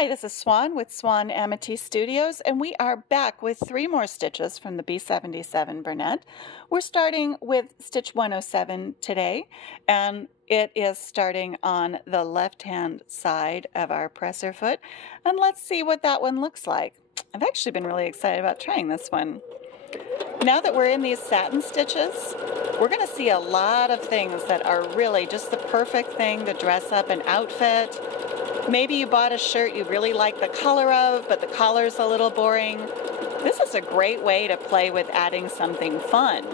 Hi, this is Swan with Swan Amity Studios, and we are back with 3 more stitches from the B-77 Bernette. We're starting with stitch 107 today, and it is starting on the left-hand side of our presser foot. And let's see what that one looks like. I've actually been really excited about trying this one. Now that we're in these satin stitches, we're going to see a lot of things that are really just the perfect thing to dress up an outfit. Maybe you bought a shirt you really like the color of, but the collar's a little boring. This is a great way to play with adding something fun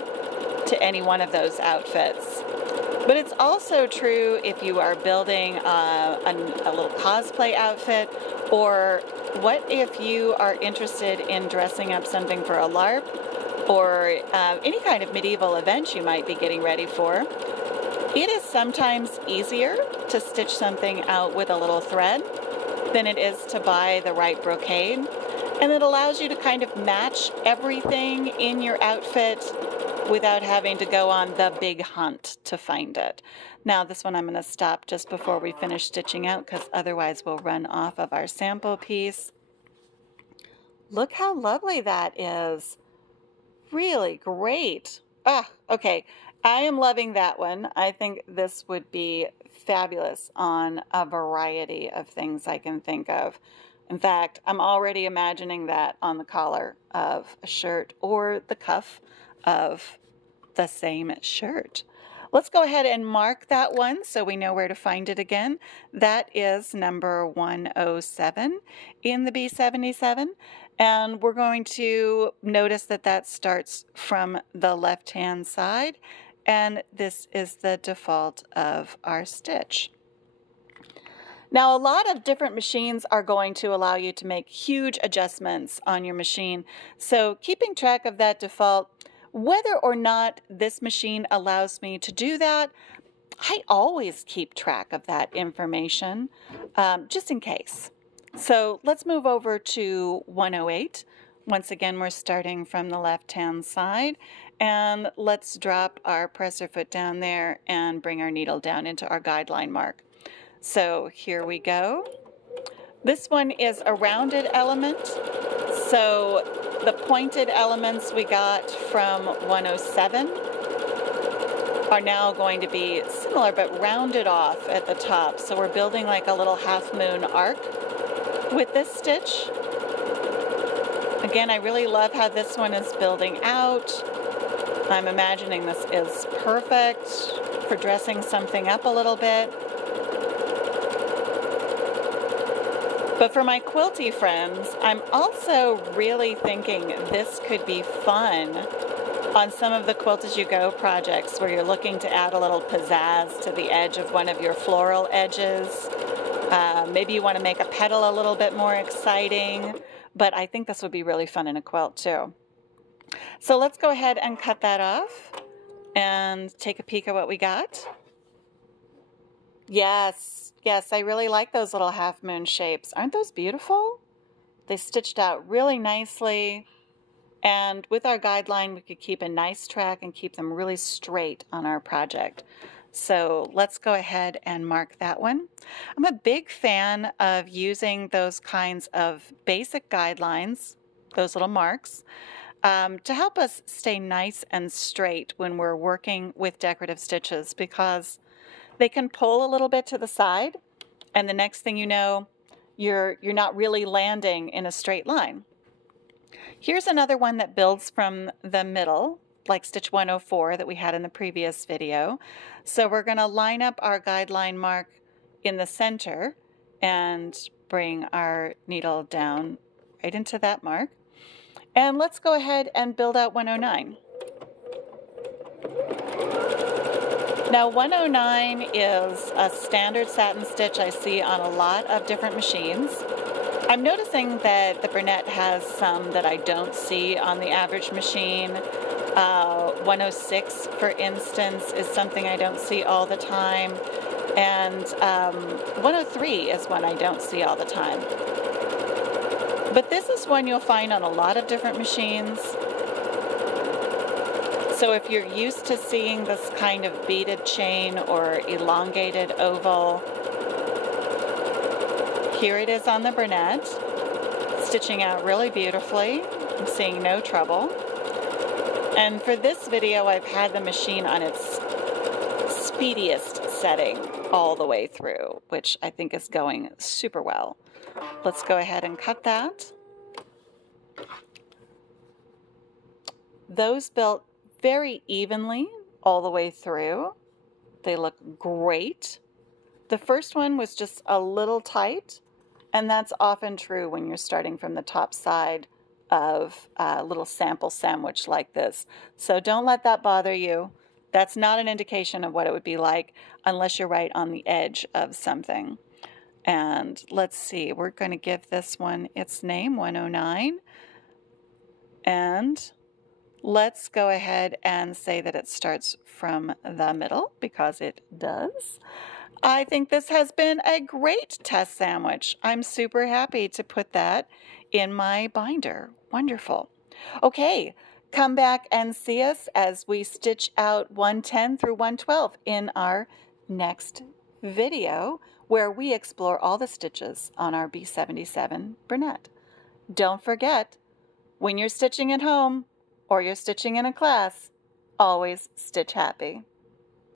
to any one of those outfits. But it's also true if you are building a little cosplay outfit, or what if you are interested in dressing up something for a LARP, or any kind of medieval event you might be getting ready for. It is sometimes easier to stitch something out with a little thread than it is to buy the right brocade, and it allows you to kind of match everything in your outfit without having to go on the big hunt to find it. Now this one I'm going to stop just before we finish stitching out, because otherwise we'll run off of our sample piece. Look how lovely that is. Really great. Okay. I am loving that one. I think this would be fabulous on a variety of things I can think of. In fact, I'm already imagining that on the collar of a shirt or the cuff of the same shirt. Let's go ahead and mark that one so we know where to find it again. That is number 107 in the B-77. And we're going to notice that that starts from the left-hand side. And this is the default of our stitch. Now, a lot of different machines are going to allow you to make huge adjustments on your machine. So keeping track of that default, whether or not this machine allows me to do that, I always keep track of that information, just in case. So let's move over to 108. Once again, we're starting from the left-hand side, and let's drop our presser foot down there and bring our needle down into our guideline mark. So here we go. This one is a rounded element, so the pointed elements we got from 107 are now going to be similar but rounded off at the top. So we're building like a little half moon arc with this stitch. Again, I really love how this one is building out. I'm imagining this is perfect for dressing something up a little bit. But for my quilty friends, I'm also really thinking this could be fun on some of the Quilt As You Go projects where you're looking to add a little pizzazz to the edge of one of your floral edges. Maybe you want to make a petal a little bit more exciting, but I think this would be really fun in a quilt too. So let's go ahead and cut that off and take a peek at what we got. Yes, I really like those little half moon shapes. Aren't those beautiful? They stitched out really nicely, and with our guideline we could keep a nice track and keep them really straight on our project. So let's go ahead and mark that one. I'm a big fan of using those kinds of basic guidelines, those little marks, to help us stay nice and straight when we're working with decorative stitches, because they can pull a little bit to the side, and the next thing you know, you're not really landing in a straight line. Here's another one that builds from the middle, like stitch 104 that we had in the previous video. So we're going to line up our guideline mark in the center and bring our needle down right into that mark. And let's go ahead and build out 109. Now 109 is a standard satin stitch I see on a lot of different machines. I'm noticing that the Bernette has some that I don't see on the average machine. 106, for instance, is something I don't see all the time. And 103 is one I don't see all the time. But this is one you'll find on a lot of different machines. So if you're used to seeing this kind of beaded chain or elongated oval, Here it is on the Bernette, stitching out really beautifully. I'm seeing no trouble. And for this video, I've had the machine on its speediest setting all the way through, which I think is going super well. Let's go ahead and cut that. Those built very evenly all the way through. They look great. The first one was just a little tight, and that's often true when you're starting from the top side of a little sample sandwich like this. So don't let that bother you. That's not an indication of what it would be like unless you're right on the edge of something. And let's see, we're going to give this one its name, 109. And let's go ahead and say that it starts from the middle, because it does. I think this has been a great test sandwich. I'm super happy to put that in my binder. Wonderful. Okay, come back and see us as we stitch out 110 through 112 in our next video, where we explore all the stitches on our B-77 Bernette. Don't forget, when you're stitching at home or you're stitching in a class, always stitch happy.